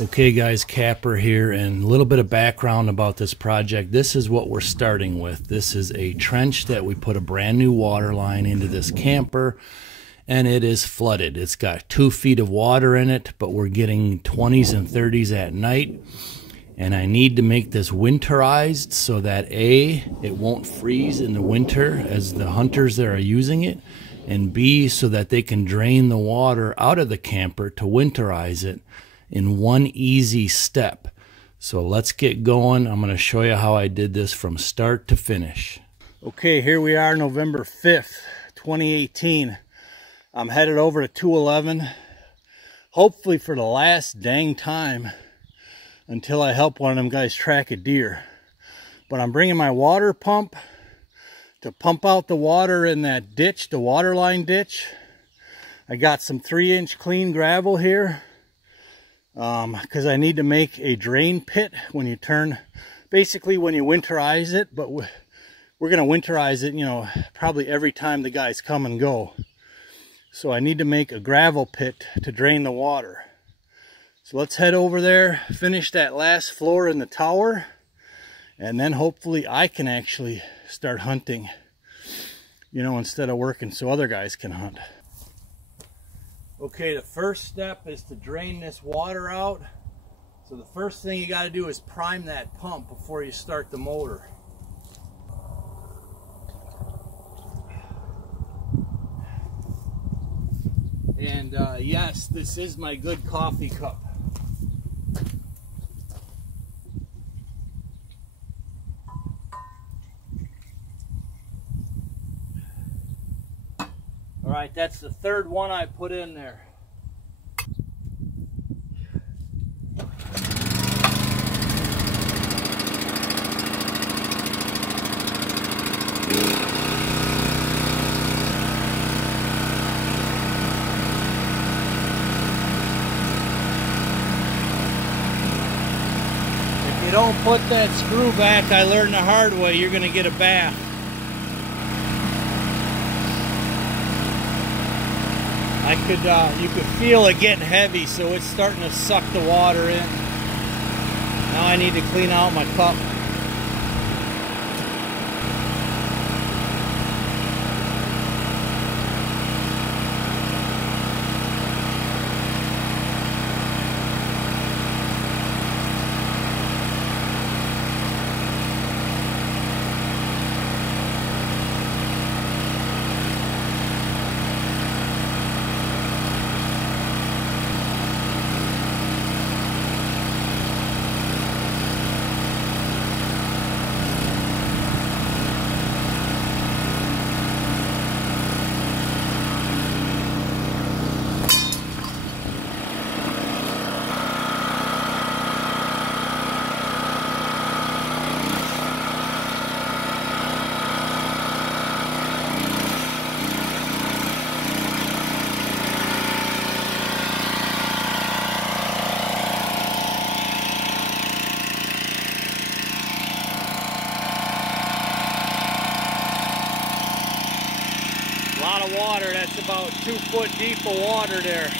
Okay guys, Kapper here, and a little bit of background about this project. This is what we're starting with. This is a trench that we put a brand new water line into this camper, and it is flooded. It's got 2 feet of water in it, but we're getting 20s and 30s at night. And I need to make this winterized so that A, it won't freeze in the winter as the hunters that are using it, and B, so that they can drain the water out of the camper to winterize it in one easy step. So let's get going. I'm going to show you how I did this from start to finish. Okay, here we are, November 5th, 2018. I'm headed over to 211, hopefully for the last dang time until I help one of them guys track a deer. But I'm bringing my water pump to pump out the water in that ditch, the water line ditch. I got some 3-inch clean gravel here, because I need to make a drain pit when you turn, basically when you winterize it, but we're going to winterize it, you know, probably every time the guys come and go. So I need to make a gravel pit to drain the water. So let's head over there, finish that last floor in the tower, and then hopefully I can actually start hunting, you know, instead of working so other guys can hunt. Okay, the first step is to drain this water out. So the first thing you got to do is prime that pump before you start the motor. And yes, this is my good coffee cup. All right, that's the third one I put in there. If you don't put that screw back, I learned the hard way, you're going to get a bath. You could feel it getting heavy, so it's starting to suck the water in. Now I need to clean out my cup. A lot of water, that's about 2 foot deep of water there.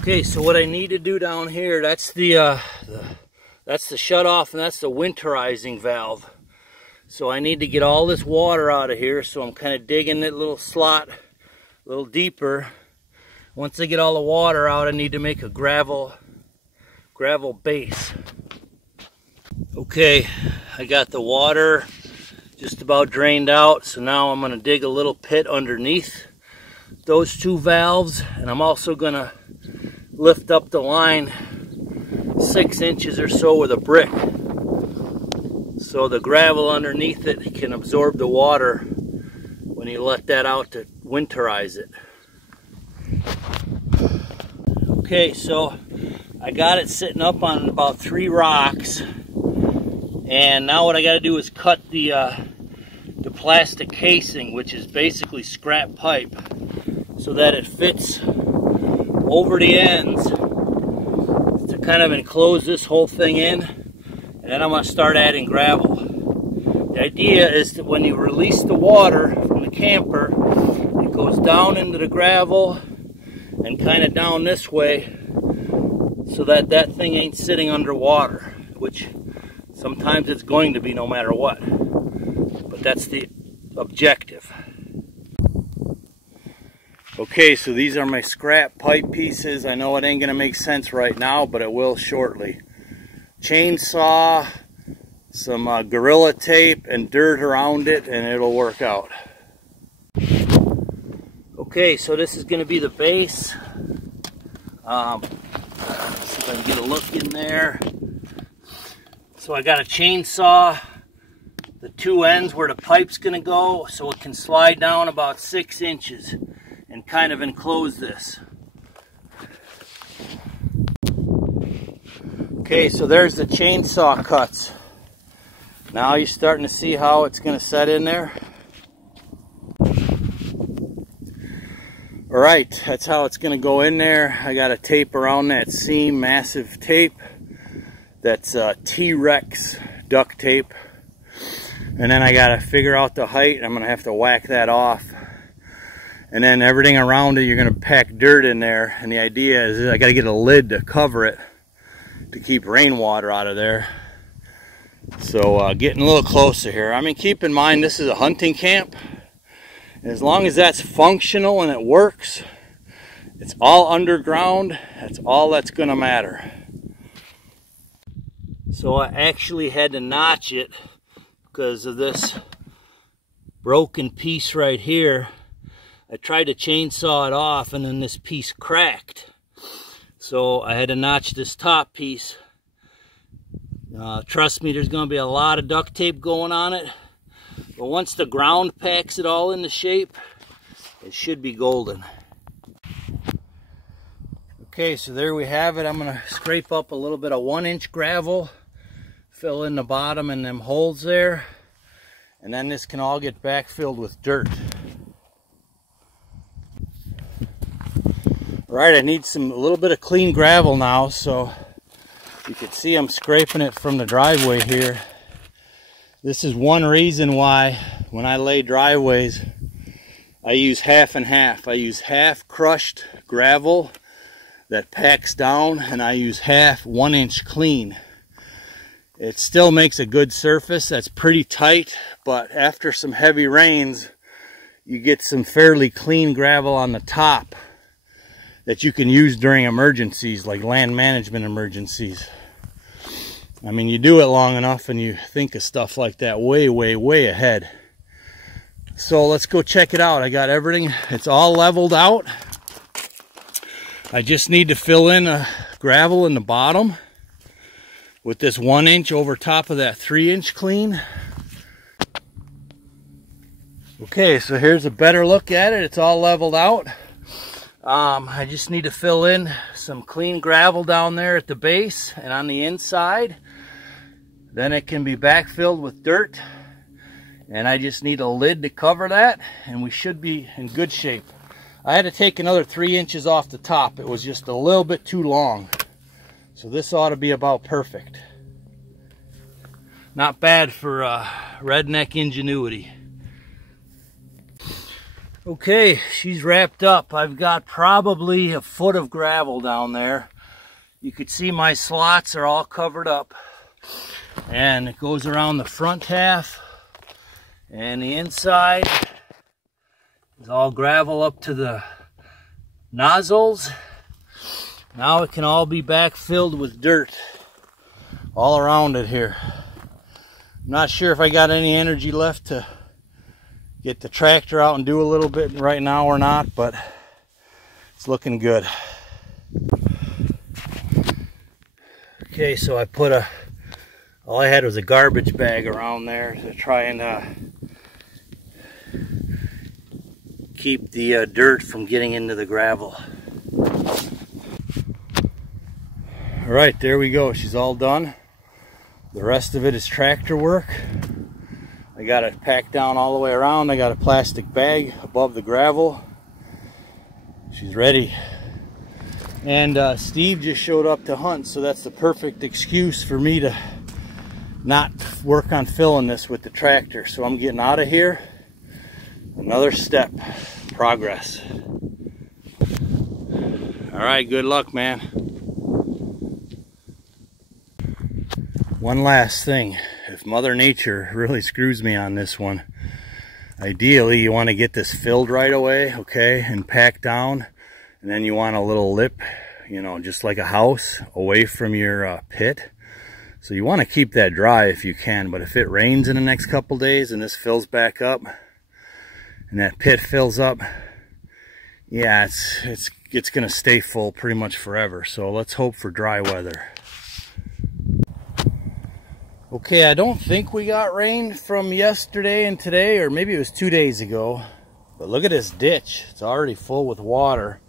Okay, so what I need to do down here, that's the shut off, and that's the winterizing valve. So I need to get all this water out of here, so I'm kind of digging that little slot a little deeper. Once I get all the water out, I need to make a gravel base. Okay, I got the water just about drained out, so now I'm going to dig a little pit underneath those 2 valves, and I'm also going to lift up the line 6 inches or so with a brick, so the gravel underneath it can absorb the water when you let that out to winterize it. Okay, so I got it sitting up on about 3 rocks, and now what I got to do is cut the plastic casing, which is basically scrap pipe, so that it fits over the ends to kind of enclose this whole thing in, and then I'm going to start adding gravel. The idea is that when you release the water from the camper, it goes down into the gravel and kind of down this way, so that that thing ain't sitting underwater, which sometimes it's going to be no matter what. But that's the objective. Okay, so these are my scrap pipe pieces. I know it ain't gonna make sense right now, but it will shortly. Chainsaw, some Gorilla tape and dirt around it, and it'll work out. Okay, so this is gonna be the base. See if I can get a look in there. So I got a chainsaw, the 2 ends where the pipe's gonna go, so it can slide down about 6 inches and kind of enclose this. Okay, so there's the chainsaw cuts. Now you're starting to see how it's gonna set in there. All right, that's how it's gonna go in there. I got a tape around that seam, massive tape. That's T-Rex duct tape. And then I gotta figure out the height. I'm gonna have to whack that off. And then everything around it, you're gonna pack dirt in there. And the idea is I gotta get a lid to cover it to keep rainwater out of there. So getting a little closer here. I mean, keep in mind this is a hunting camp. And as long as that's functional and it works, it's all underground. That's all that's gonna matter. So I actually had to notch it because of this broken piece right here. I tried to chainsaw it off and then this piece cracked. So I had to notch this top piece. Trust me, there's going to be a lot of duct tape going on it. But once the ground packs it all into shape, it should be golden. Okay, so there we have it. I'm going to scrape up a little bit of 1-inch gravel, fill in the bottom and them holes there, and then this can all get backfilled with dirt. Right, I need a little bit of clean gravel now, so you can see I'm scraping it from the driveway here. This is one reason why when I lay driveways, I use half and half. I use half crushed gravel that packs down, and I use half 1-inch clean. It still makes a good surface that's pretty tight, but after some heavy rains, you get some fairly clean gravel on the top that you can use during emergencies, like land management emergencies. I mean, you do it long enough and you think of stuff like that way, way, way ahead. So let's go check it out. I got everything, it's all leveled out. I just need to fill in gravel in the bottom with this 1-inch over top of that 3-inch clean. Okay, so here's a better look at it. It's all leveled out. I just need to fill in some clean gravel down there at the base and on the inside. Then it can be backfilled with dirt. And I just need a lid to cover that, and we should be in good shape. I had to take another 3 inches off the top. It was just a little bit too long. So this ought to be about perfect. Not bad for redneck ingenuity. Okay, she's wrapped up. I've got probably a foot of gravel down there. You could see my slots are all covered up. And it goes around the front half. And the inside is all gravel up to the nozzles. Now it can all be backfilled with dirt all around it here. I'm not sure if I got any energy left to get the tractor out and do a little bit right now or not, but it's looking good. Okay, so I put all I had was a garbage bag around there to try and keep the dirt from getting into the gravel. All right, there we go. She's all done. The rest of it is tractor work. I got it packed down all the way around. I got a plastic bag above the gravel. She's ready. And Steve just showed up to hunt, so that's the perfect excuse for me to not work on filling this with the tractor. So I'm getting out of here. Another step. Progress. All right, good luck, man. One last thing. If Mother Nature really screws me on this one, ideally you want to get this filled right away, okay, and packed down. And then you want a little lip, you know, just like a house, away from your pit. So you want to keep that dry if you can. But if it rains in the next couple days and this fills back up, and that pit fills up, yeah, it's gonna stay full pretty much forever. So let's hope for dry weather. Okay, I don't think we got rain from yesterday and today, or maybe it was 2 days ago. But look at this ditch. It's already full with water.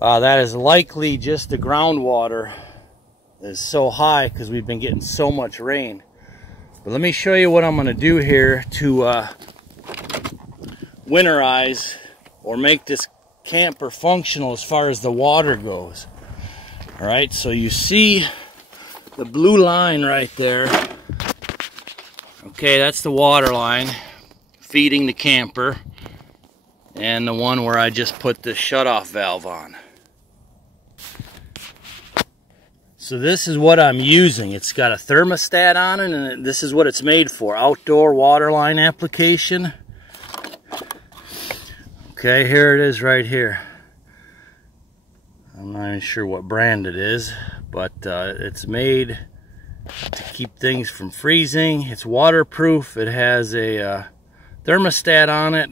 That is likely just the groundwater is so high because we've been getting so much rain. But let me show you what I'm going to do here to winterize or make this camper functional as far as the water goes. All right, so you see the blue line right there. Okay, that's the water line feeding the camper, and the one where I just put the shutoff valve on. So this is what I'm using. It's got a thermostat on it, and this is what it's made for. Outdoor water line application. Okay, here it is right here. I'm not even sure what brand it is, but it's made to keep things from freezing. It's waterproof. It has a thermostat on it.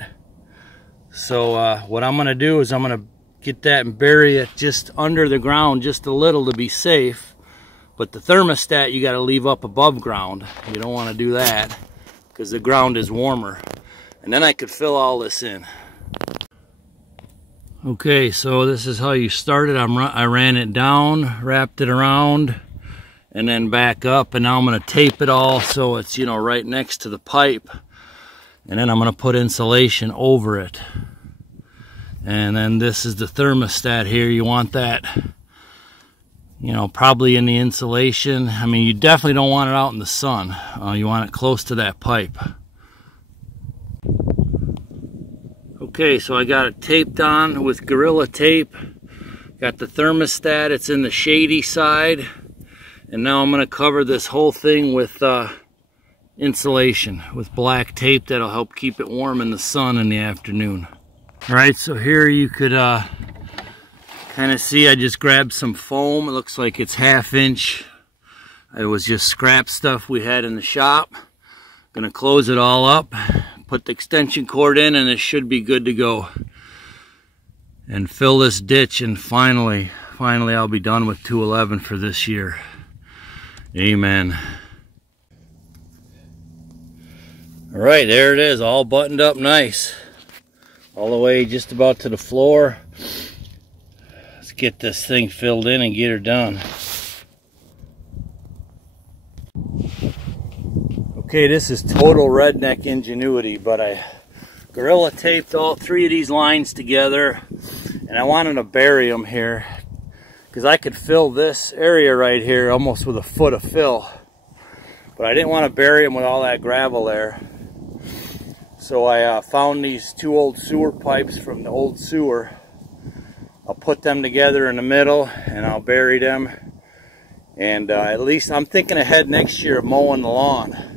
So what I'm going to do is I'm going to get that and bury it just under the ground just a little to be safe. But the thermostat you got to leave up above ground. You don't want to do that because the ground is warmer. And then I could fill all this in. Okay, so this is how you start it. I ran it down, wrapped it around, and then back up. And now I'm going to tape it all so it's, you know, right next to the pipe. And then I'm going to put insulation over it. And then this is the thermostat here. You want that, you know, probably in the insulation. I mean, you definitely don't want it out in the sun. You want it close to that pipe. Okay, so I got it taped on with Gorilla Tape. Got the thermostat, it's in the shady side. And now I'm gonna cover this whole thing with insulation, with black tape that'll help keep it warm in the sun in the afternoon. All right, so here you could kind of see I just grabbed some foam. It looks like it's 1/2 inch. It was just scrap stuff we had in the shop. Gonna close it all up, put the extension cord in, and it should be good to go. And fill this ditch, and finally I'll be done with 211 for this year. Amen. All right, there it is, all buttoned up nice. All the way just about to the floor. Let's get this thing filled in and get her done. Okay, this is total redneck ingenuity, but I Gorilla taped all 3 of these lines together, and I wanted to bury them here because I could fill this area right here almost with a foot of fill, but I didn't want to bury them with all that gravel there. So I found these 2 old sewer pipes from the old sewer. I'll put them together in the middle and I'll bury them. And at least I'm thinking ahead next year of mowing the lawn.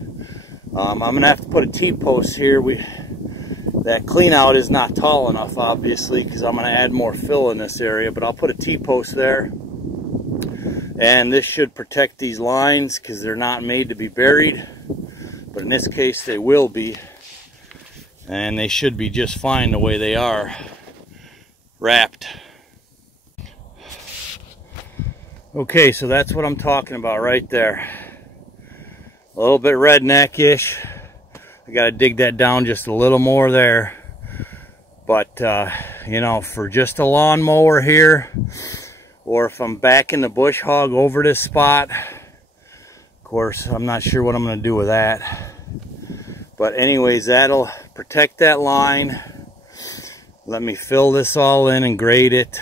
I'm going to have to put a T-post here. That clean out is not tall enough, obviously, because I'm going to add more fill in this area. But I'll put a T-post there. And this should protect these lines because they're not made to be buried. But in this case, they will be. And they should be just fine the way they are wrapped. Okay, so that's what I'm talking about right there. A little bit redneck-ish. I gotta dig that down just a little more there. But, you know, for just a lawnmower here, or if I'm back in the bush hog over this spot. Of course, I'm not sure what I'm going to do with that. But anyways, that'll protect that line. Let me fill this all in and grade it.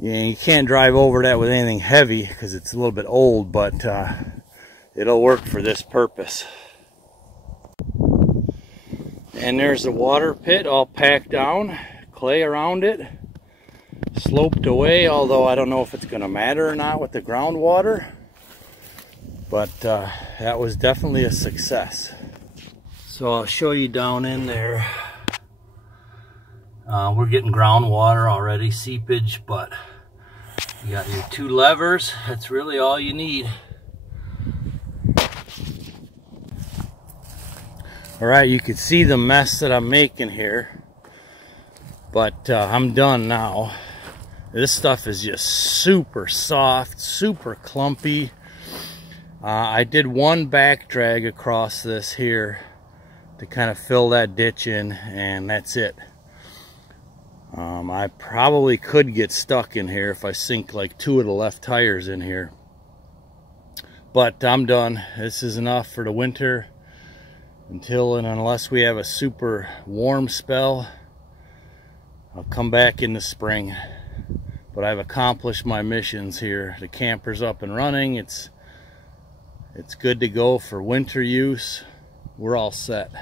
You can't drive over that with anything heavy because it's a little bit old, but it'll work for this purpose. And there's the water pit all packed down, clay around it, sloped away, although I don't know if it's going to matter or not with the groundwater. But that was definitely a success. So I'll show you down in there. We're getting groundwater already, seepage, but you got your 2 levers. That's really all you need. All right, you can see the mess that I'm making here, but I'm done now. This stuff is just super soft, super clumpy. I did one back drag across this here to kind of fill that ditch in, and that's it. I probably could get stuck in here if I sink like 2 of the left tires in here. But I'm done. This is enough for the winter until and unless we have a super warm spell. I'll come back in the spring. But I've accomplished my missions here. The camper's up and running. It's good to go for winter use. We're all set.